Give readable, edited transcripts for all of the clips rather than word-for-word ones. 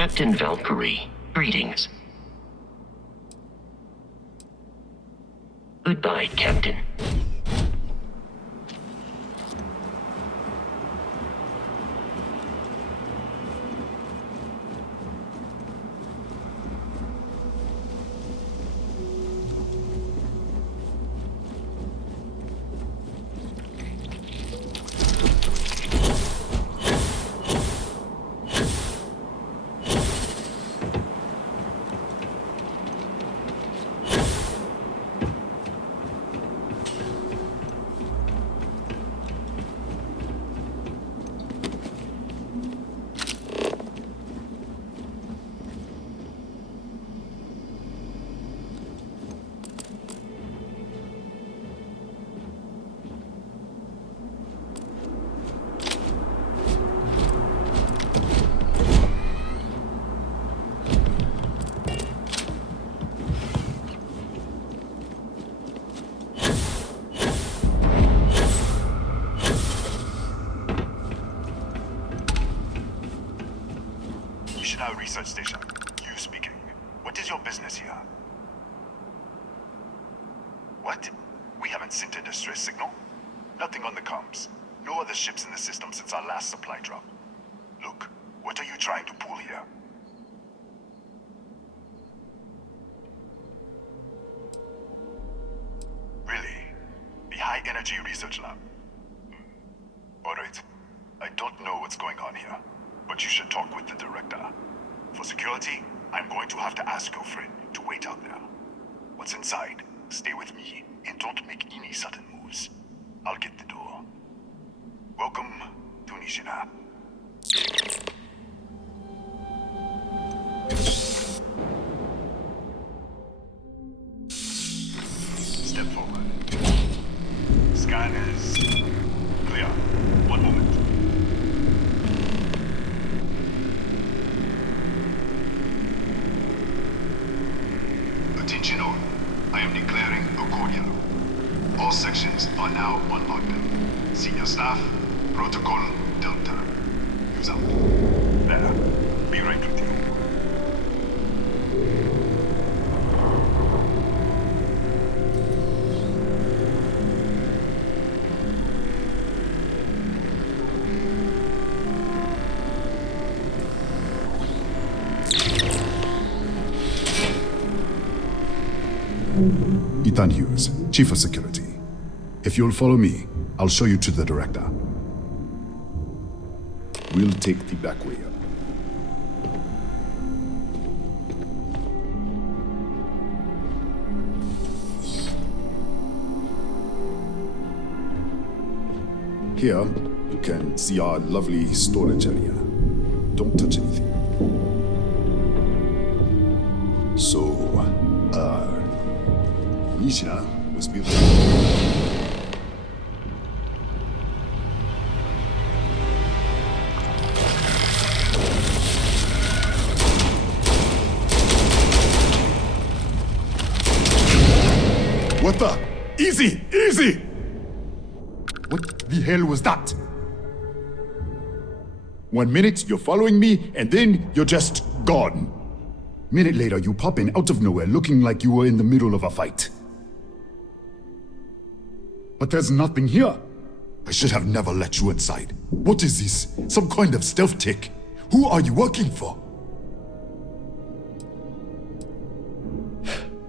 Captain Valkyrie, greetings. Goodbye, Captain. Research station. You speaking. What is your business here? What? We haven't sent a distress signal? Nothing on the comms. No other ships in the system since our last supply drop. Look, what are you trying to pull here? Really? The High Energy Research Lab? Alright. I don't know what's going on here, but you should talk with the director. For security, I'm going to have to ask your friend to wait out there. What's inside, stay with me, and don't make any sudden moves. I'll get the door. Welcome to Nishina. Step forward. Scan is clear. One moment. Attention all. I am declaring a cordial. All sections are now on lockdown. Senior staff, protocol, Delta. Use out. There. Be right with you. Ethan Hughes, Chief of Security. If you'll follow me, I'll show you to the director. We'll take the back way up. Here, you can see our lovely storage area. Don't touch anything. So, Nishina was built. What the? Easy! Easy! What the hell was that? 1 minute, you're following me, and then you're just gone. Minute later, you pop in out of nowhere looking like you were in the middle of a fight. But there's nothing here. I should have never let you inside. What is this? Some kind of stealth tick? Who are you working for?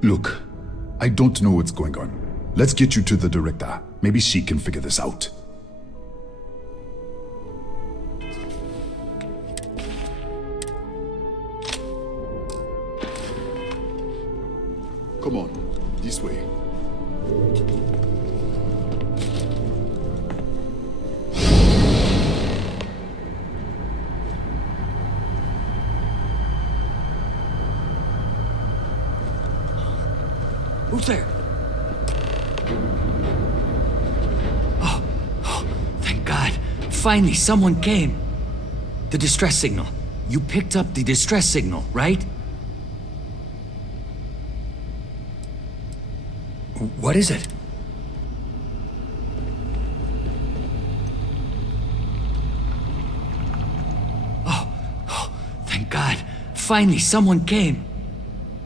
Look, I don't know what's going on. Let's get you to the director. Maybe she can figure this out. Come on, this way. Who's there? Oh, thank God. Finally, someone came. The distress signal. You picked up the distress signal, right? What is it? Oh, thank God. Finally, someone came.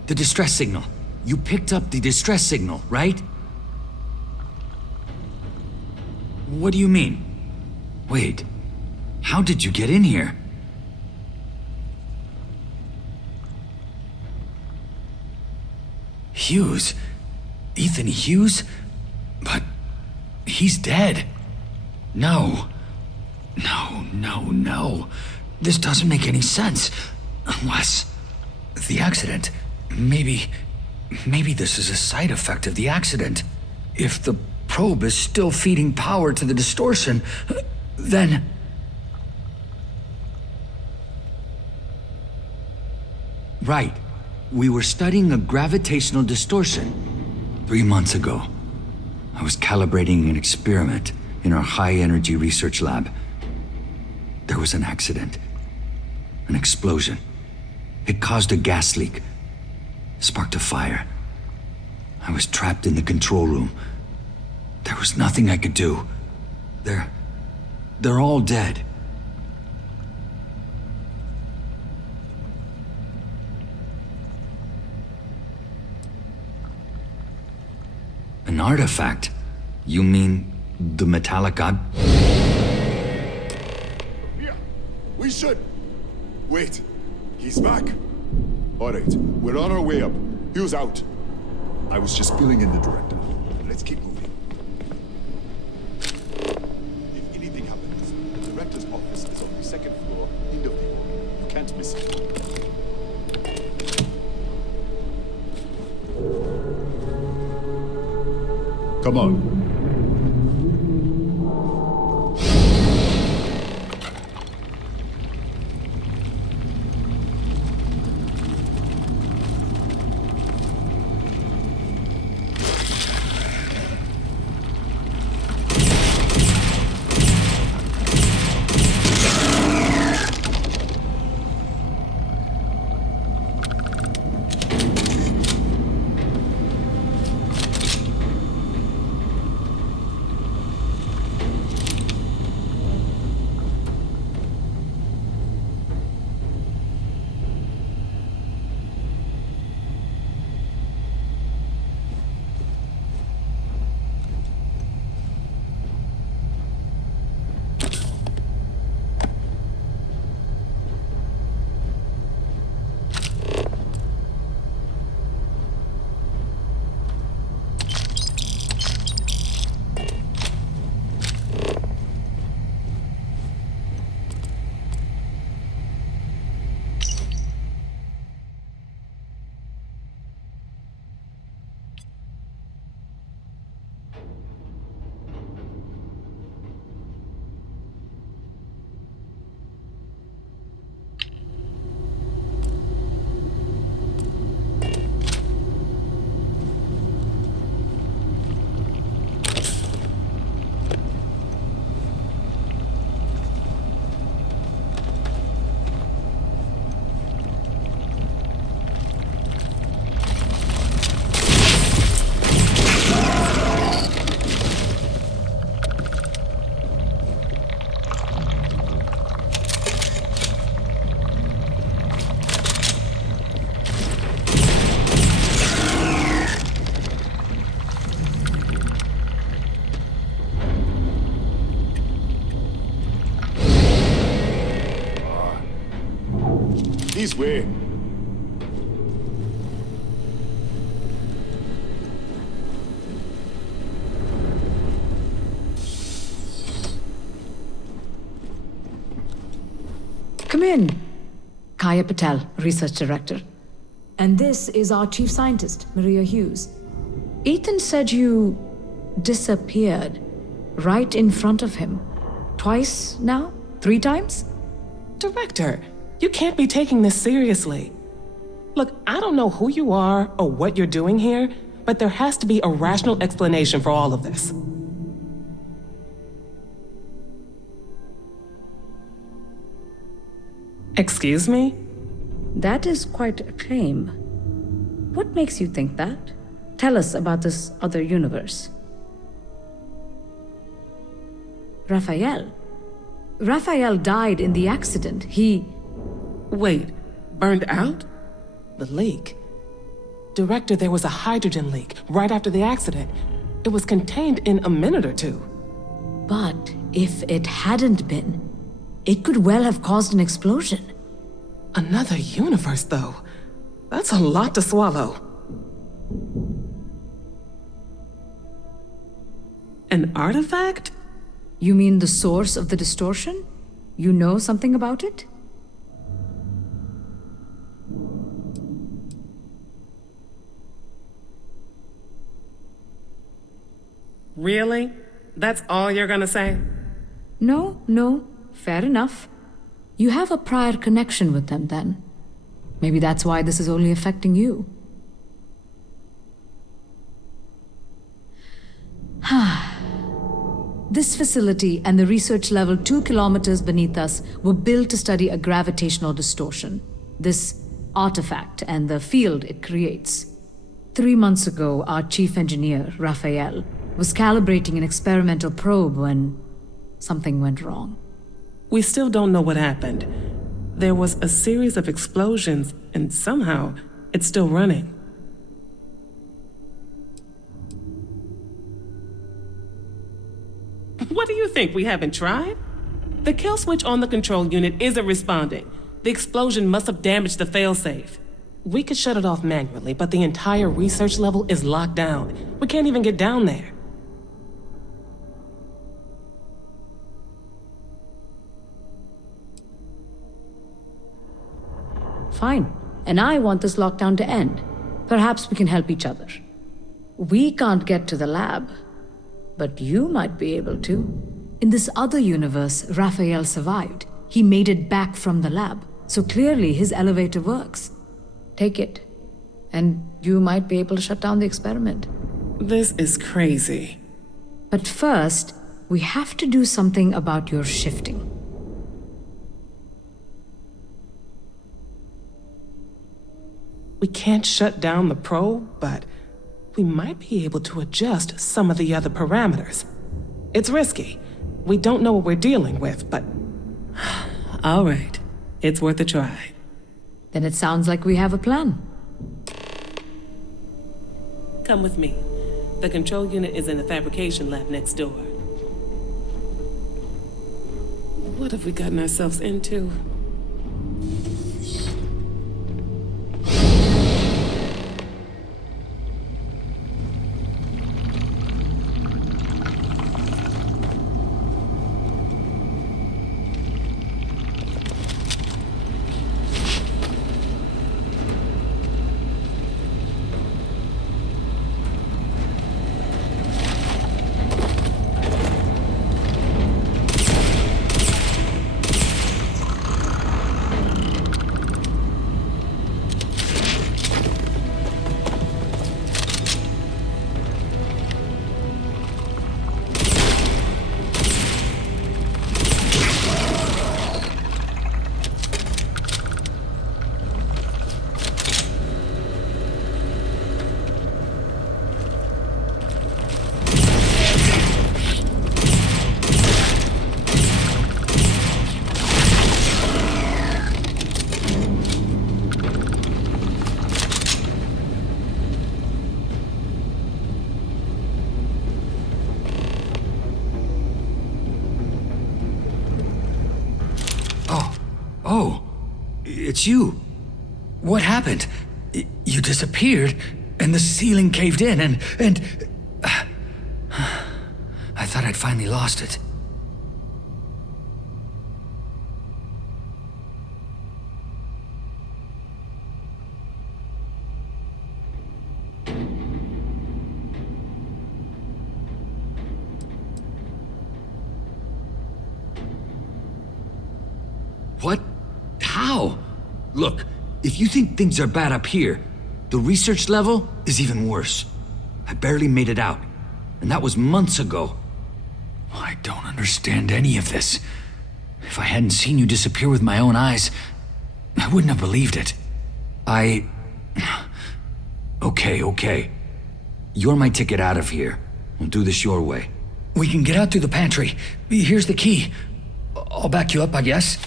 The distress signal. You picked up the distress signal, right? What do you mean? Wait, how did you get in here? Hughes? Ethan Hughes? But he's dead. No. No. This doesn't make any sense. Unless the accident. Maybe this is a side effect of the accident. If the probe is still feeding power to the distortion, then... Right. We were studying a gravitational distortion. 3 months ago, I was calibrating an experiment in our high-energy research lab. There was an accident. An explosion. It caused a gas leak. Sparked a fire. I was trapped in the control room. There was nothing I could do. They're all dead. An artifact? You mean the metallic god? Yeah, we should. Wait, he's back. All right, we're on our way up. Hughes out. I was just filling in the director. Let's keep moving. If anything happens, the director's office is on the second floor, end of the hall. You can't miss it. Come on. This way. Come in. Kaya Patel, Research Director. And this is our Chief Scientist, Maria Hughes. Ethan said you disappeared right in front of him. Twice now? 3 times? Director, you can't be taking this seriously. Look, I don't know who you are or what you're doing here, but there has to be a rational explanation for all of this. Excuse me? That is quite a claim. What makes you think that? Tell us about this other universe. Raphael. Raphael died in the accident. Wait, Burned out? The leak. Director, there was a hydrogen leak right after the accident. It was contained in a minute or two. But if it hadn't been, it could well have caused an explosion. Another universe, though. That's a lot to swallow. An artifact? You mean the source of the distortion? You know something about it? Really? That's all you're gonna say? No, fair enough. You have a prior connection with them then. Maybe that's why this is only affecting you. This facility and the research level 2 kilometers beneath us were built to study a gravitational distortion, this artifact and the field it creates. 3 months ago, our chief engineer, Raphael, was calibrating an experimental probe when something went wrong. We still don't know what happened. There was a series of explosions, and somehow it's still running. What do you think? We haven't tried? The kill switch on the control unit isn't responding. The explosion must have damaged the failsafe. We could shut it off manually, but the entire research level is locked down. We can't even get down there. Fine. And I want this lockdown to end. Perhaps we can help each other. We can't get to the lab, but you might be able to. In this other universe, Raphael survived. He made it back from the lab, so clearly his elevator works. Take it, and you might be able to shut down the experiment. This is crazy. But first, we have to do something about your shifting. We can't shut down the probe, but we might be able to adjust some of the other parameters. It's risky. We don't know what we're dealing with, but... All right. It's worth a try. Then it sounds like we have a plan. Come with me. The control unit is in the fabrication lab next door. What have we gotten ourselves into? Oh, it's you. What happened? You disappeared, and the ceiling caved in, and I thought I'd finally lost it. What? How? Look, if you think things are bad up here, the research level is even worse. I barely made it out, and that was months ago. I don't understand any of this. If I hadn't seen you disappear with my own eyes, I wouldn't have believed it. Okay. You're my ticket out of here. We'll do this your way. We can get out through the pantry. Here's the key. I'll back you up, I guess.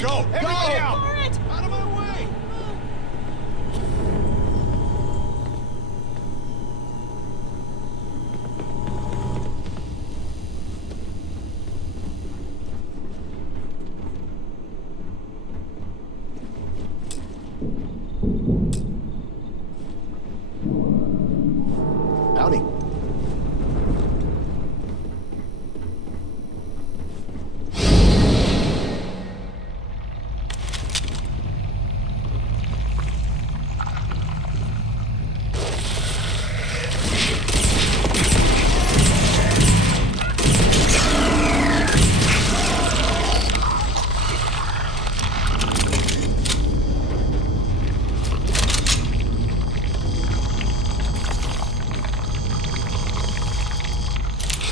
Hurry! Go! Go! Out of my way! Howdy.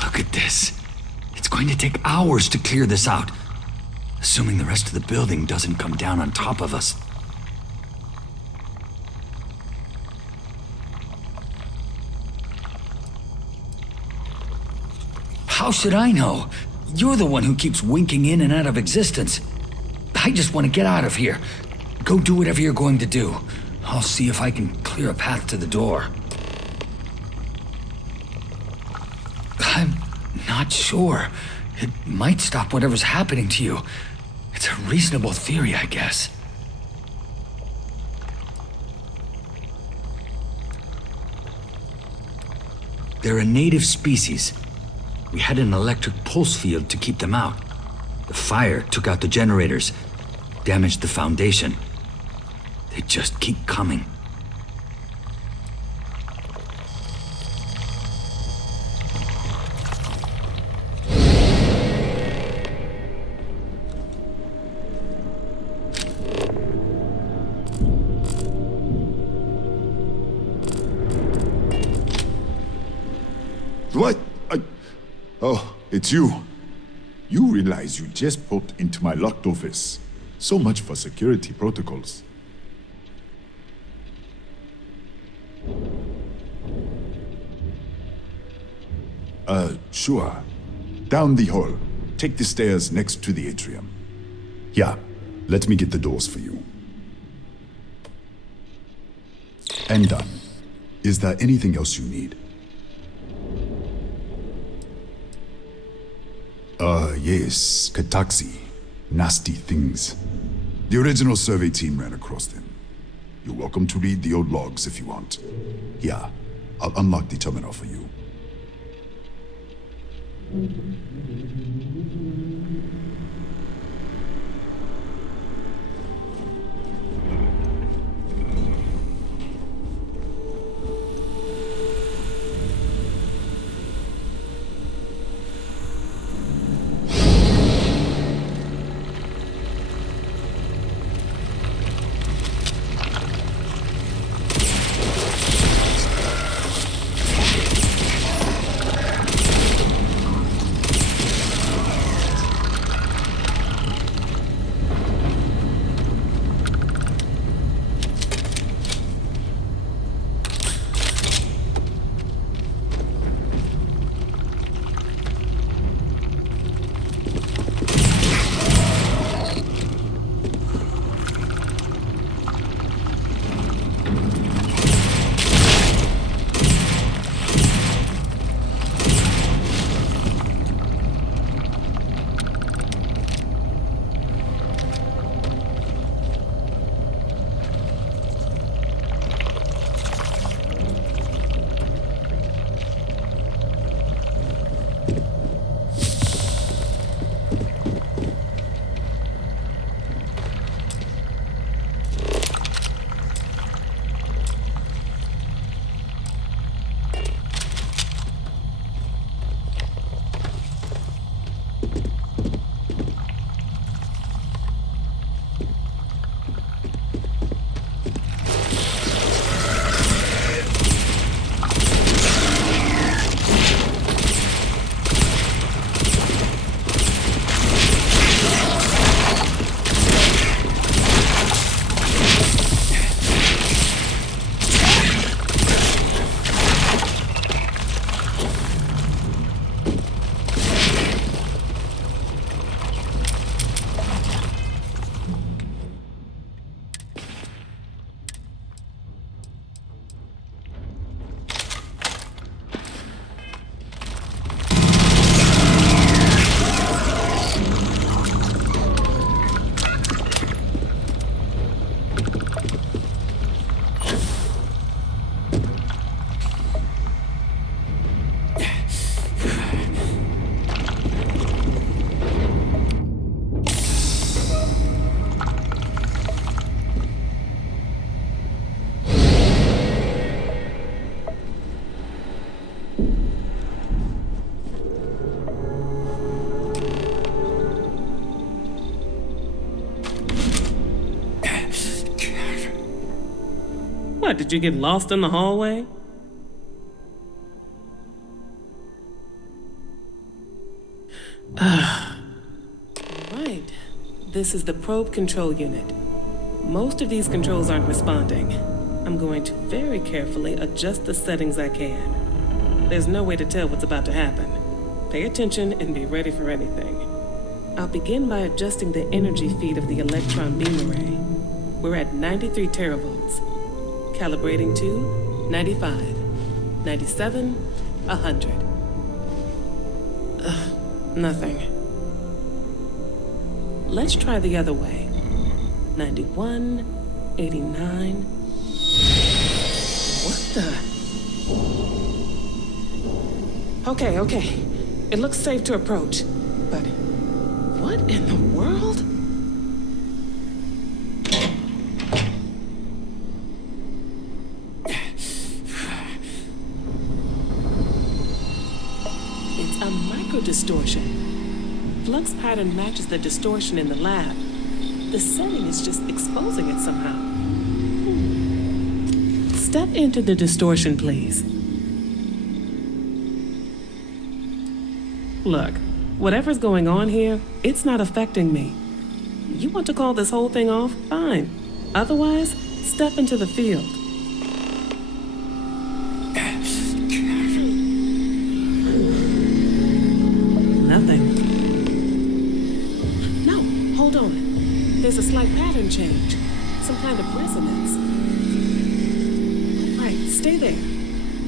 Look at this. It's going to take hours to clear this out. Assuming the rest of the building doesn't come down on top of us. How should I know? You're the one who keeps winking in and out of existence. I just want to get out of here. Go do whatever you're going to do. I'll see if I can clear a path to the door. I'm not sure. It might stop whatever's happening to you. It's a reasonable theory, I guess. They're a native species. We had an electric pulse field to keep them out. The fire took out the generators, damaged the foundation. They just keep coming. What? Oh, it's you. You realize you just popped into my locked office. So much for security protocols. Sure. Down the hall. Take the stairs next to the atrium. Yeah, let me get the doors for you. And done. Is there anything else you need? Yes, Kataxi. Nasty things. The original survey team ran across them. You're welcome to read the old logs if you want. Here, I'll unlock the terminal for you. What, did you get lost in the hallway? Right. This is the probe control unit. Most of these controls aren't responding. I'm going to very carefully adjust the settings I can. There's no way to tell what's about to happen. Pay attention and be ready for anything. I'll begin by adjusting the energy feed of the electron beam array. We're at 93 teravolts. Calibrating to 95, 97, 100. Nothing. Let's try the other way. 91, 89. What the? Okay. It looks safe to approach. But what in the world? It's a micro-distortion. Flux pattern matches the distortion in the lab. The setting is just exposing it somehow. Step into the distortion, please. Look, whatever's going on here, it's not affecting me. You want to call this whole thing off? Fine. Otherwise, step into the field. Nothing. No, hold on. There's a slight pattern change. Some kind of resonance. Right, stay there.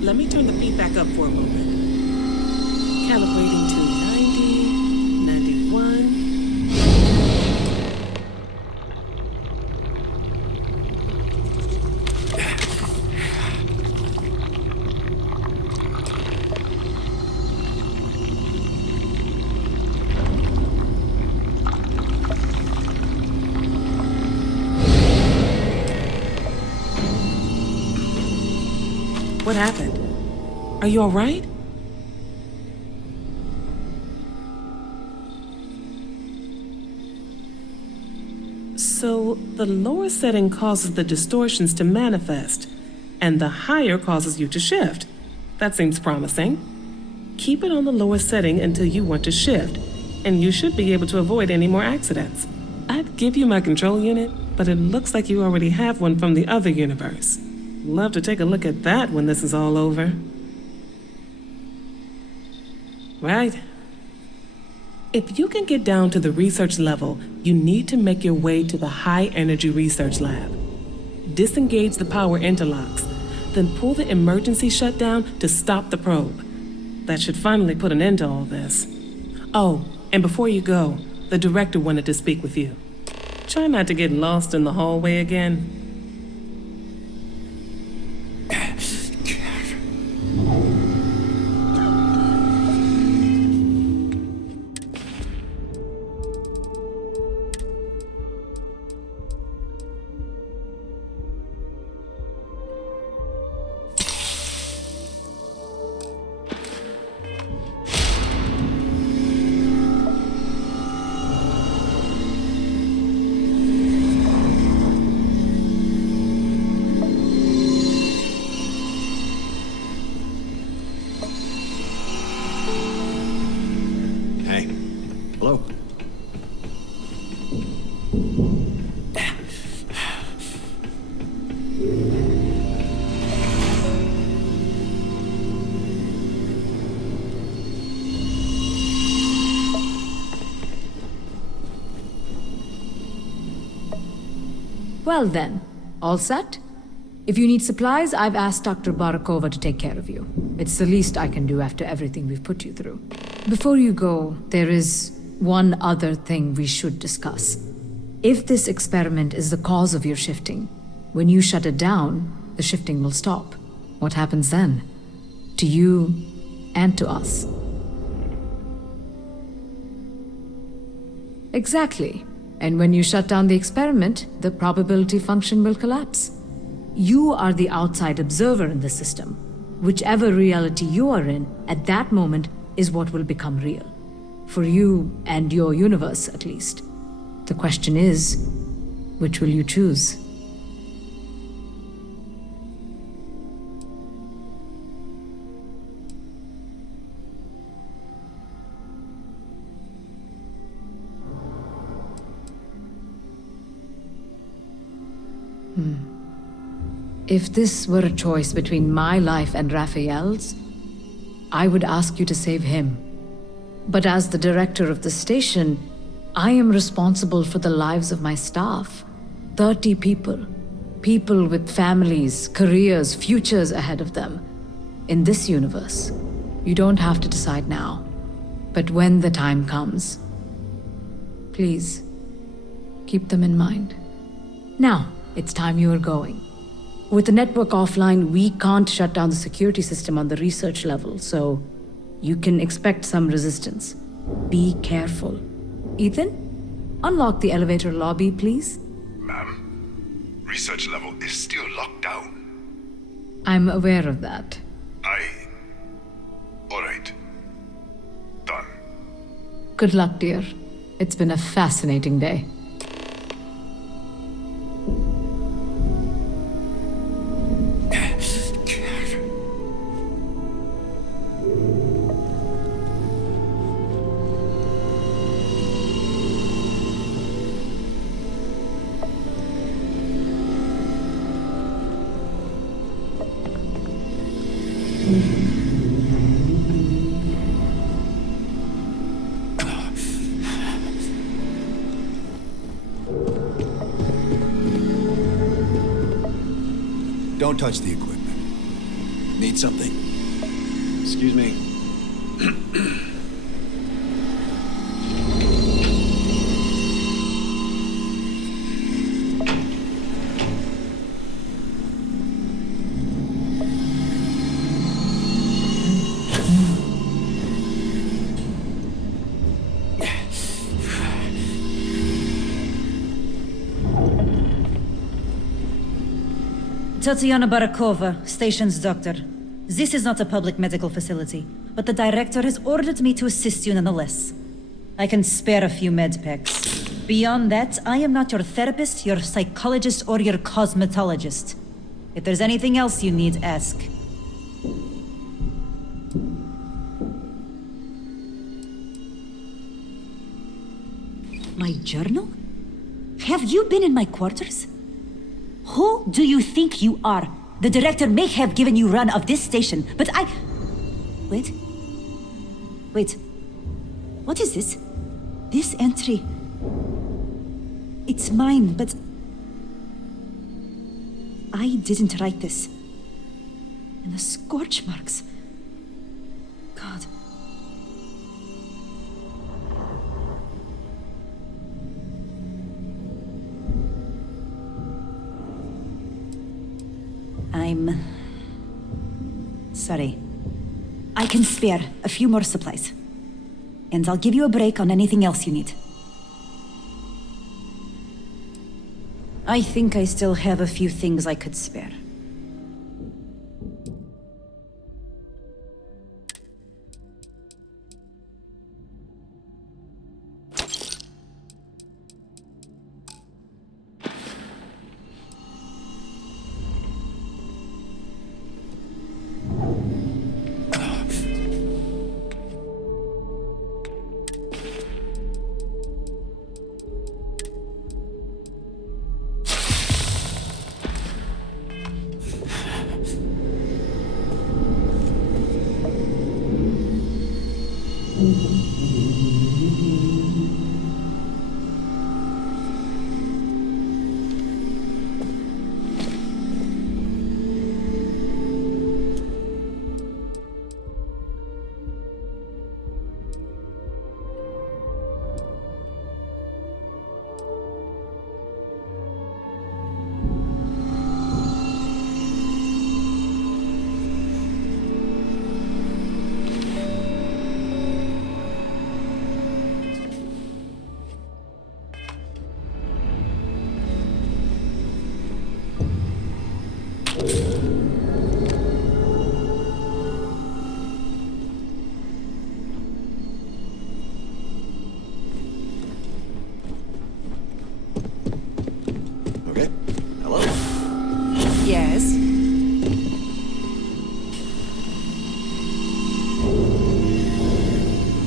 Let me turn the feedback up for a moment. Calibrating to 90, 91. What happened? Are you all right? So, the lower setting causes the distortions to manifest, and the higher causes you to shift. That seems promising. Keep it on the lower setting until you want to shift, and you should be able to avoid any more accidents. I'd give you my control unit, but it looks like you already have one from the other universe. Love to take a look at that when this is all over. Right. If you can get down to the research level, you need to make your way to the high-energy research lab. Disengage the power interlocks, then pull the emergency shutdown to stop the probe. That should finally put an end to all this. Oh, and before you go, the director wanted to speak with you. Try not to get lost in the hallway again. Hello. Well then, all set? If you need supplies, I've asked Dr. Barakova to take care of you. It's the least I can do after everything we've put you through. Before you go, there is one other thing we should discuss. If this experiment is the cause of your shifting, when you shut it down, the shifting will stop. What happens then? To you and to us. Exactly. And when you shut down the experiment, the probability function will collapse. You are the outside observer in the system. Whichever reality you are in, at that moment, is what will become real. For you and your universe, at least. The question is, which will you choose? If this were a choice between my life and Raphael's, I would ask you to save him. But as the director of the station, I am responsible for the lives of my staff. 30 people. People with families, careers, futures ahead of them. In this universe, you don't have to decide now. But when the time comes, please, keep them in mind. Now, it's time you are going. With the network offline, we can't shut down the security system on the research level, so you can expect some resistance. Be careful. Ethan, unlock the elevator lobby, please. Ma'am, research level is still locked down. I'm aware of that. All right. Done. Good luck, dear. It's been a fascinating day. Don't touch the equipment. Need something? Excuse me. Tatiana Barakova, station's doctor. This is not a public medical facility, but the director has ordered me to assist you nonetheless. I can spare a few med packs. Beyond that, I am not your therapist, your psychologist, or your cosmetologist. If there's anything else you need, ask. My journal? Have you been in my quarters? Who do you think you are? The director may have given you run of this station, but I... Wait. What is this? This entry... It's mine, but... I didn't write this. And the scorch marks... God... I'm... sorry. I can spare a few more supplies. And I'll give you a break on anything else you need. I think I still have a few things I could spare. Okay. Hello? Yes?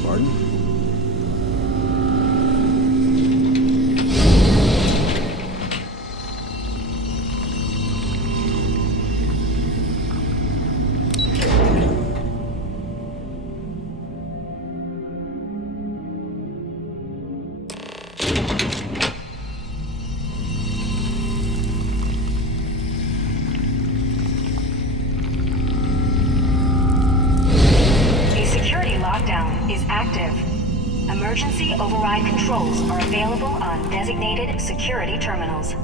Pardon? Emergency override controls are available on designated security terminals.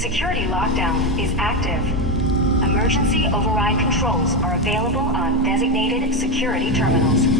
security lockdown is active. Emergency override controls are available on designated security terminals.